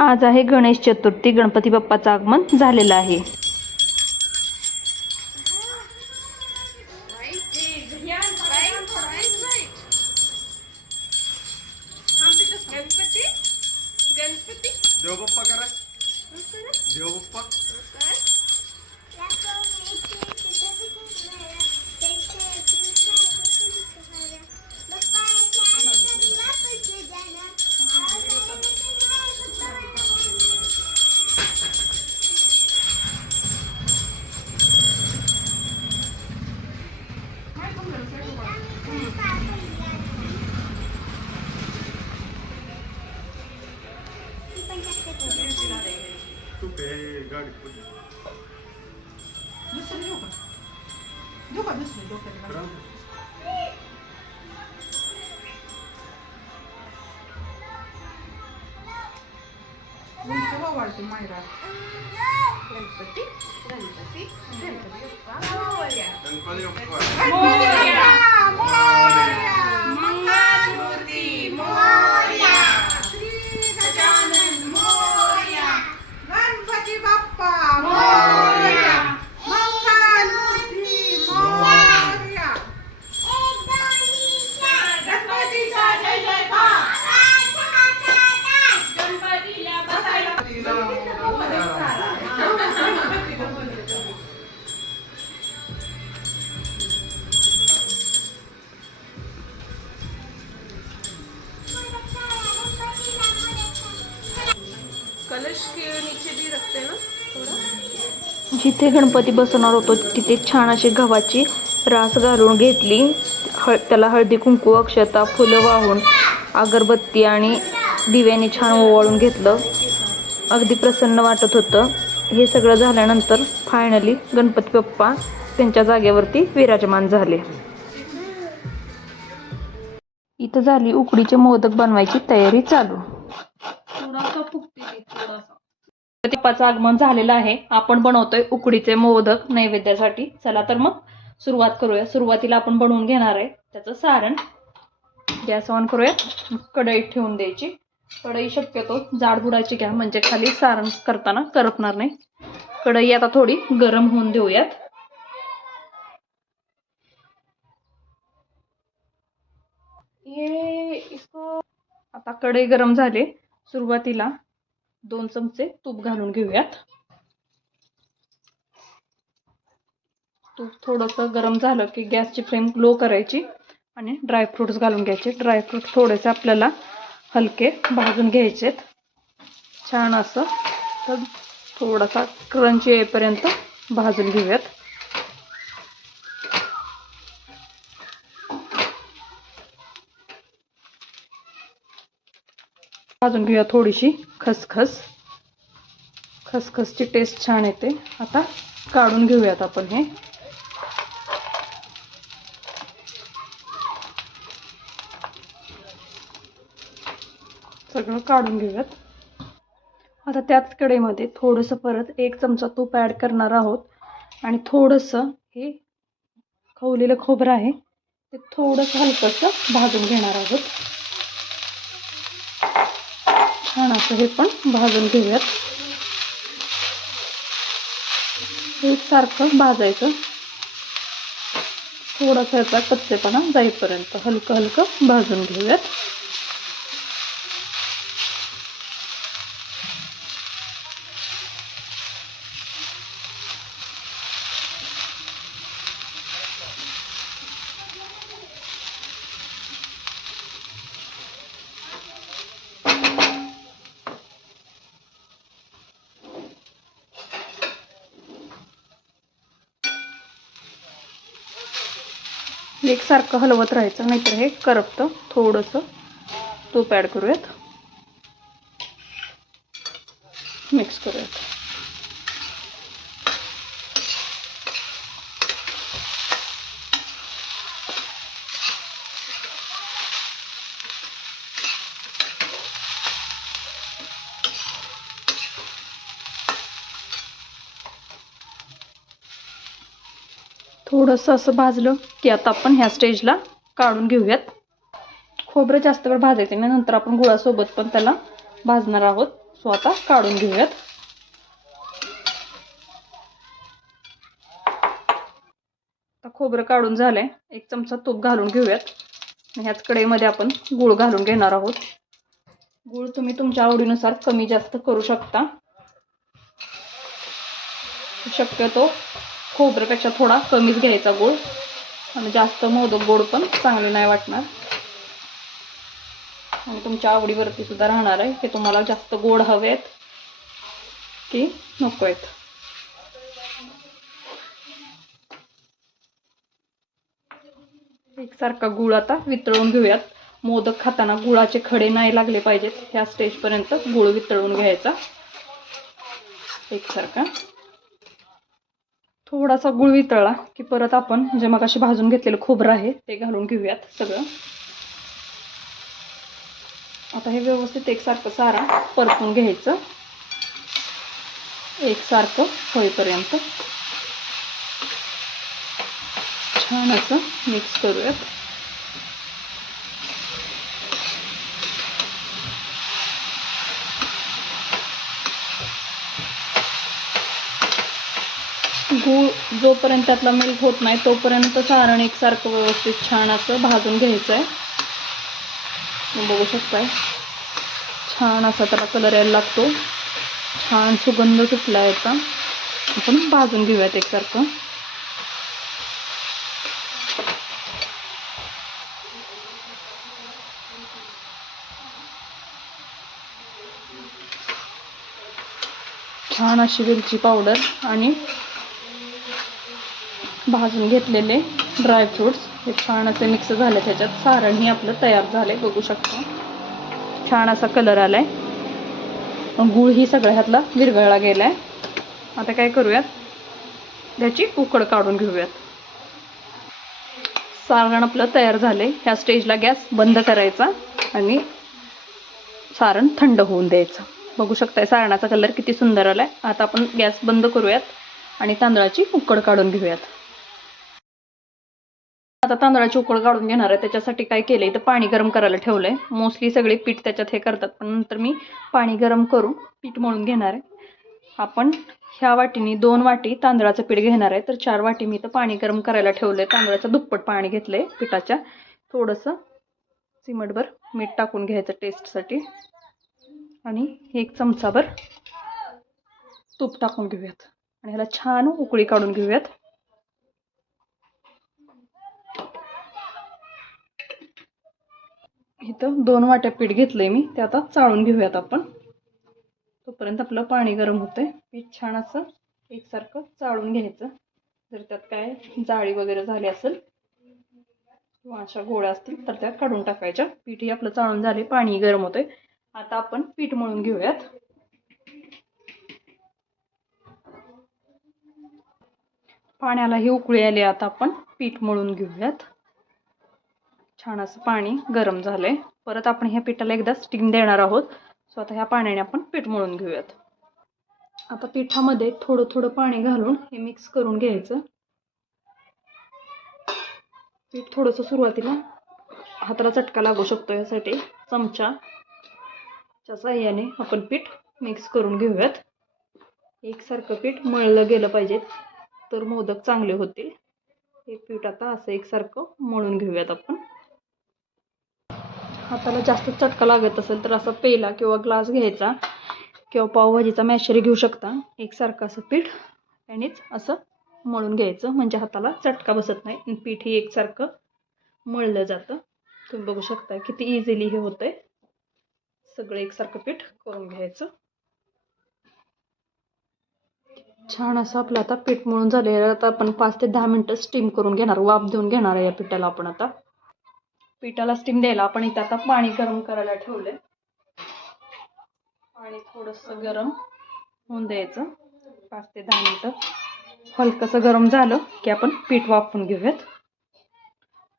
आज आहे गणेश चतुर्थी गणपती बाप्पाचं आगमन झालेलं आहे. घेऊ का दुसरं डोक्याला वाढते मायरा गणपती गणपती गणपती जिथे गणपती बसवणार होतो तिथे छान अशी गव्हाची रास घालून घेतली. हळ त्याला हळदी कुंकू अक्षता फुलं वाहून अगरबत्ती आणि दिव्याने छान ओवाळून घेतलं. अगदी प्रसन्न वाटत होतं. हे सगळं झाल्यानंतर फायनली गणपती बाप्पा त्यांच्या जागेवरती विराजमान झाले. इथं झाली उकडीचे मोदक बनवायची तयारी चालू थोडासा फुकते ती थोडासा बाप्पाचं आगमन झालेलं आहे. आपण बनवतोय उकडीचे मोदक नैवेद्यासाठी. चला तर मग सुरुवात करूया. सुरुवातीला आपण बनवून घेणार आहे. त्याचं सारण गॅस ऑन करूया. कढई ठेवून द्यायची. कढई शक्यतो जाडबुडाची घ्या. म्हणजे खाली सारण करताना करपणार नाही. कढई आता थोडी गरम होऊन देऊयात. ये इसको आता कढई गरम झाले. सुरुवातीला दोन चमचे तूप घालून घेऊयात. तूप थोडंसं गरम झालं की गॅसची फ्लेम लो करायची आणि ड्रायफ्रुट्स घालून घ्यायचे. ड्रायफ्रूट थोडेसे आपल्याला हलके भाजून घ्यायचेत. छान असं तर थोडासा क्रंची येईपर्यंत भाजून घेऊयात. भाजून घेऊया थोडीशी खसखस. खसखसची टेस्ट छान येते. आता काढून घेऊयात आपण हे. सगळं काढून घेऊयात. आता त्याच कडेमध्ये थोडंसं परत एक चमचा तूप ॲड करणार आहोत. आणि थोडंसं हे खवलेलं खोबरं आहे ते थोडंसं हलकंसं भाजून घेणार आहोत. छान असं हे पण भाजून घेऊयात. एकसारखं भाजायचं. थोडासा याचा कच्चेपणा जाईपर्यंत हलकं हलकं भाजून घेऊयात. एकसारखं हलवत राहायचं नाहीतर हे करपतं थोडंसं. तूप ॲड करूयात. मिक्स करूयात. थोडंसं असं भाजलं की आता आपण ह्या स्टेजला काढून घेऊयात. खोबरं जास्त वेळ भाजायचं नाही नंतर आपण गुळासोबत पण त्याला भाजणार आहोत. सो आता काढून घेऊयात. आता खोबरं काढून झालंय. एक चमचा तूप घालून घेऊयात. ह्याच कढईमध्ये आपण गूळ घालून घेणार आहोत. गूळ तुम्ही तुमच्या आवडीनुसार कमी जास्त करू शकता. शक्यतो खोबऱ्यापेक्षा थोडा कमीच घ्यायचा गूळ आणि जास्त मोदक गोड पण चांगले नाही वाटणार. आणि तुमच्या आवडीवरती सुद्धा राहणार आहे. की तुम्हाला जास्त गोड हवे आहेत की नको आहेत. एकसारखा गुळ आता वितळून घेऊयात. मोदक खाताना गुळाचे खडे नाही लागले पाहिजेत. ह्या स्टेजपर्यंत गुळ वितळून घ्यायचा. एकसारखा. थोडासा गुळ वितळला की परत आपण जे मग अशी भाजून घेतलेलं खोबरं आहे ते घालून घेऊयात सगळं. आता हे व्यवस्थित एकसारखं सारा परतून घ्यायचं. एकसारखं होईपर्यंत. छान असं मिक्स करूयात. गूळ जोपर्यंत त्यातला मिल्क होत नाही तोपर्यंत सारण एकसारखं व्यवस्थित छान असं भाजून घ्यायचं आहे बघू शकताय. छान असा त्याला कलर यायला लागतो. छान सुगंध सुटला याचा. आपण भाजून घेऊयात एकसारखं. छान अशी वेलची पावडर आणि भाजून घेतलेले ड्रायफ्रुट्स हे छान असे मिक्स झाले त्याच्यात. सारणही आपलं तयार झालं आहे बघू शकता. छान असा कलर आलाय. गूळ ही सगळ्या ह्यातला विरघळला आहे आता काय करूयात? त्याची उकड काढून घेऊयात. सारण आपलं तयार झाले ह्या स्टेजला गॅस बंद करायचा आणि सारण थंड होऊन द्यायचं. बघू शकताय सारणाचा कलर किती सुंदर आलाय. आता आपण गॅस बंद करूयात आणि तांदळाची उकड काढून घेऊयात. आता तांदळाची उकळ काढून घेणार आहे. त्याच्यासाठी काय केलंय? तर पाणी गरम करायला ठेवलंय. मोस्टली सगळे पीठ त्याच्यात हे करतात. पण नंतर मी पाणी गरम करून पीठ मळून घेणार आहे. आपण ह्या वाटीने दोन वाटी तांदळाचं पीठ घेणार आहे. तर चार वाटी मी तर पाणी गरम करायला ठेवलंय. तांदळाचं दुप्पट पाणी घेतलंय पिठाच्या. थोडंसं चिमटभर मीठ टाकून घ्यायचं टेस्टसाठी आणि एक चमचाभर तूप टाकून घेऊयात. आणि ह्याला छान उकळी काढून घेऊयात. इथं दोन वाट्या पीठ घेतलंय मी ते आता चाळून घेऊयात आपण. तोपर्यंत आपलं पाणी गरम होतंय. पीठ छान असं एकसारखं चाळून घ्यायचं. जर त्यात काय जाळी वगैरे झाली असेल किंवा अशा गोळ्या असतील तर त्या काढून टाकायच्या. पीठही आपलं चाळून झाले पाणी गरम होतंय. आता आपण पीठ मळून घेऊयात. पाण्याला ही उकळी आली आता आपण पीठ मळून घेऊयात. छान असं पाणी गरम झालंय. परत आपण ह्या पिठाला एकदा स्टीम देणार आहोत. सो आता ह्या पाण्याने आपण पीठ मळून घेऊयात. आता पिठामध्ये थोडं थोडं पाणी घालून हे मिक्स करून घ्यायचं. पीठ थोडंसं सुरुवातीला हाताला चटका लागू शकतो यासाठी. चमचाच्या साह्याने आपण पीठ मिक्स करून घेऊयात. एकसारखं पीठ मळलं गेलं पाहिजे तर मोदक चांगले होतील. हे पीठ आता असं एकसारखं मळून घेऊयात आपण. हाताला जास्त चटका लागत असेल तर असा पेला किंवा ग्लास घ्यायचा किंवा पावभाजीचा मॅशरी घेऊ शकता. एकसारखं असं पीठ आणिच असं मळून घ्यायचं. म्हणजे हाताला चटका बसत नाही. पीठ हे एकसारखं मळलं जातं. तुम्ही बघू शकता किती इझिली हे होतंय. सगळं एकसारखं पीठ करून घ्यायचं. छान असं आपलं आता पीठ मळून झालेलं आहे. आता आपण पाच ते दहा मिनटं स्टीम करून घेणार. वाफ देऊन घेणार आहे या पिठाला आपण आता. पिठाला स्टीम द्यायला. आपण इथं आता पाणी गरम करायला ठेवलंय. पाणी थोडंसं गरम होऊन द्यायचं. पाच ते दहा मिनटं. हलकंसं गरम झालं की आपण पीठ वापरून घेऊयात.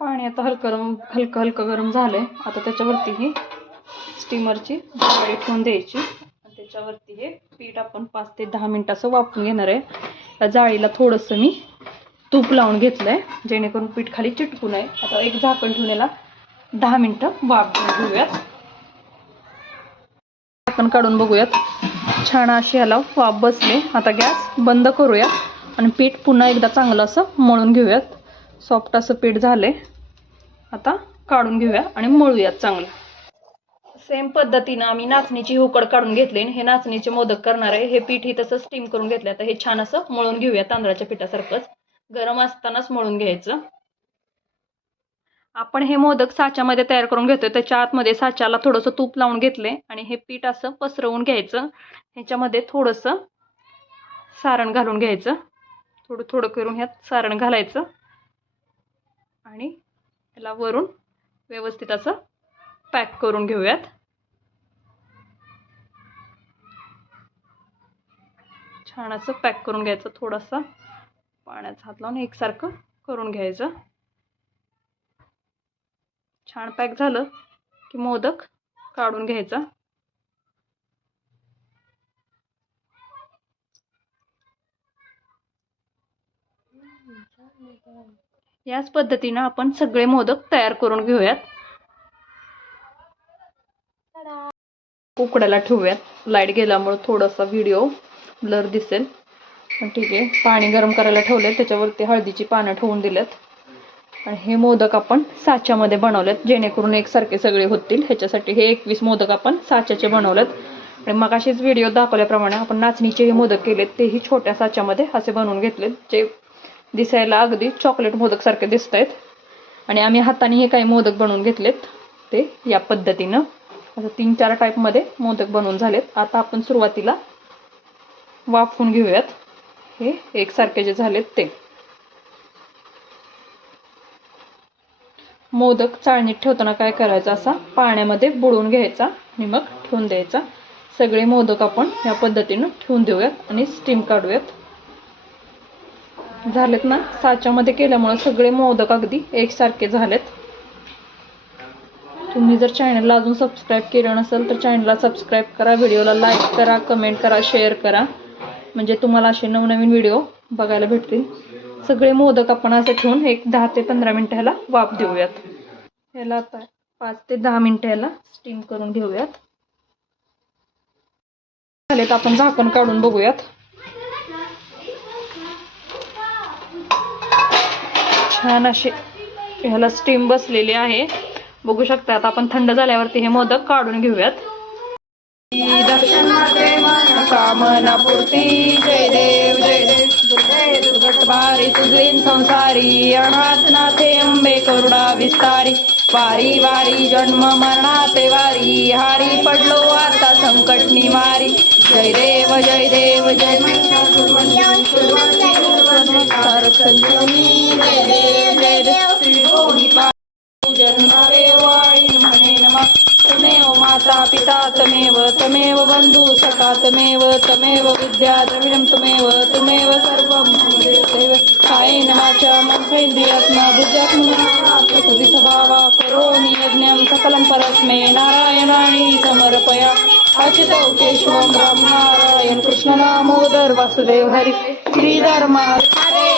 पाणी आता हलकं गरम हलकं हलकं गरम झालंय. आता त्याच्यावरती ही स्टीमरची झाडी ठेवून द्यायची. आणि त्याच्यावरती हे पीठ आपण पाच ते दहा मिनटं असं घेणार आहे. त्या जाळीला थोडंसं मी तूप लावून घेतलं आहे जेणेकरून पीठ खाली चिटकू नये. आता एक झाकण ठेवून दहा मिनटं वाफ घेऊयात. आपण काढून बघूयात. छान अशी ह्याला वाफ बसले. आता गॅस बंद करूया आणि पीठ पुन्हा एकदा चांगलं असं मळून घेऊयात. सॉफ्ट असं पीठ झाले आता काढून घेऊया आणि मळूयात चांगलं. सेम पद्धतीनं आम्ही नाचणीची उकड काढून घेतली आणि हे नाचणीचे मोदक करणार आहे. हे पीठ ही तसं स्टीम करून घेतलं तर हे छान असं मळून घेऊया तांदळाच्या पिठासारखंच. गरम असतानाच मळून घ्यायचं. आपण हे मोदक साच्यामध्ये तयार करून घेतोय. त्याच्या आतमध्ये साच्याला थोडंसं तूप लावून घेतले आणि हे पीठ असं पसरवून घ्यायचं. ह्याच्यामध्ये थोडंसं सारण घालून घ्यायचं. थोडं थोडं करून ह्यात सारण घालायचं. आणि याला वरून व्यवस्थित असं पॅक करून घेऊयात. छान असं पॅक करून घ्यायचं. थोडंसं पाण्याचा हात लावून एकसारखं करून घ्यायचं. छान पॅक झालं की मोदक काढून घ्यायचा. याच पद्धतीनं आपण सगळे मोदक तयार करून घेऊयात. उकडायला ठेवूयात. लाइट गेल्यामुळे थोडासा व्हिडिओ ब्लर दिसेल. पण ठीक आहे पाणी गरम करायला ठेवले त्याच्यावरती हळदीची पानं ठेवून दिल्यात. आणि हे मोदक आपण साच्यामध्ये बनवलेत जेणेकरून एकसारखे सगळे होतील. ह्याच्यासाठी हे एकवीस मोदक आपण साच्याचे बनवलेत. आणि मग अशीच व्हिडिओ दाखवल्याप्रमाणे आपण नाचणीचे हे मोदक केलेत तेही छोट्या साच्यामध्ये असे बनवून घेतलेत जे दिसायला अगदी चॉकलेट मोदक सारखे दिसत आहेत आणि आम्ही हाताने हे काही मोदक बनवून घेतलेत ते या पद्धतीनं. असं तीन चार टाईपमध्ये मोदक बनवून झालेत. आता आपण सुरुवातीला वाफवून घेऊयात. हे एकसारखे जे झालेत ते. मोदक चाळणीत ठेवताना काय करायचं असा? पाण्यामध्ये बुडवून घ्यायचा आणि मग ठेवून द्यायचा. सगळे मोदक आपण या पद्धतीनं ठेवून देऊयात आणि स्टीम काढूयात. झालेत ना? साच्यामध्ये केल्यामुळे सगळे मोदक अगदी एकसारखे झालेत. तुम्ही जर चॅनलला अजून सबस्क्राईब केलं नसेल तर चॅनलला सबस्क्राईब करा व्हिडिओला लाईक करा कमेंट करा शेअर करा. म्हणजे तुम्हाला असे नवनवीन व्हिडिओ बघायला भेटतील. सगळे मोदक आपण असं ठेवून एक दहा ते पंधरा मिनटं ह्याला वाफ देऊयात. ह्याला आता पाच ते दहा मिनटं ह्याला स्टीम करून घेऊयात. झाले तर आपण झाकण काढून बघूयात. छान असे ह्याला स्टीम बसलेली आहे. बघू शकतात आपण थंड झाल्यावरती हे मोदक काढून घेऊयात. कामना पूर्ती. जय देव जय देव. दुर्गे दुर्गट बारी तुझवीन संसारी. अनाथ नाथे अंबे करुणा विस्तारी. वारी वारी जन्म मरणाते वारी. हारी पडलो आता संकट निवारी जय देव जय देव जय देव. जय देव. तमेव तमेव बंधू सखा तमेव तमेव विद्या द्रविणं तमेव तमेव सर्वं मम देव कायेन वाचा मनसेन्द्रियात्मा बुद्ध्यात्मना स्वभावा करोमि यज्ञं सकलं परस्मै नारायणाणि समर्पया। अचितौ केशवं राम नारायण कृष्ण वासुदेव हरि। श्रीधर्मा हरे